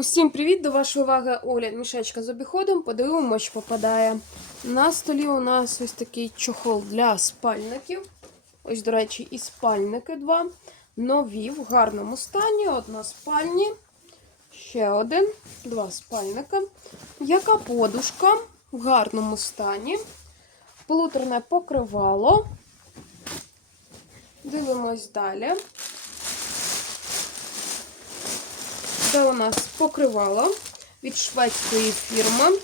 Усім привіт! До вашої уваги огляд мішечка з обіходом. Подивимося, що попадає. На столі у нас ось такий чохол для спальників. Ось, до речі, і спальники два. Нові в гарному стані. Одна спальні. Ще один. Два спальника. Яка подушка в гарному стані. Полуторне покривало. Дивимось далі. Це у нас покривало від шведської фірми.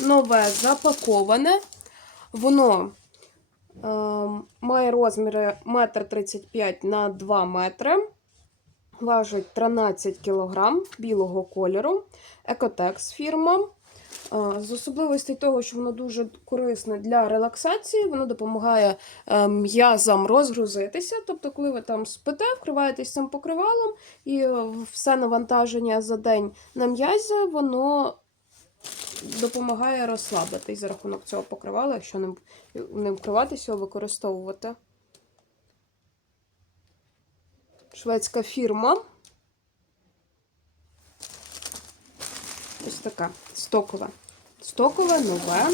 Нове запаковане. Воно е, має розміри 1,35 на 2 метри. Важить 13 кг білого кольору. Екотекс фірма. З особливостей того, що воно дуже корисне для релаксації, воно допомагає е, м'язам розгрузитися. Тобто, коли ви там спите, вкриваєтесь цим покривалом, і е, все навантаження за день на м'язі, воно допомагає розслабитись за рахунок цього покривала, якщо ним, ним вкриватися, використовувати. Шведська фірма. Ось така стокове. Стокове, нове.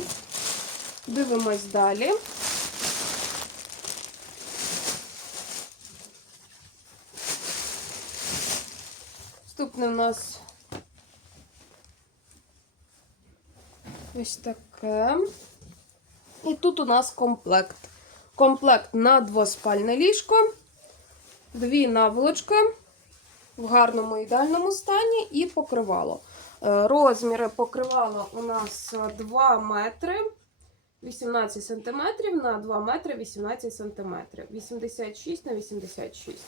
Дивимось далі. Наступне в нас ось таке. І тут у нас комплект. Комплект на двоспальне ліжко, дві наволочки в гарному ідеальному стані і покривало. Е, Розміри покривала у нас 2 метри 18 сантиметрів на 2 метри 18 сантиметрів. 86 на 86.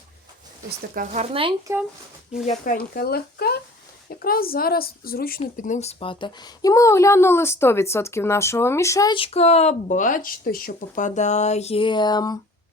Ось таке гарненьке, м'якеньке, легке. Якраз зараз зручно під ним спати. І ми оглянули 100% нашого мішечка. Бачите, що попадає.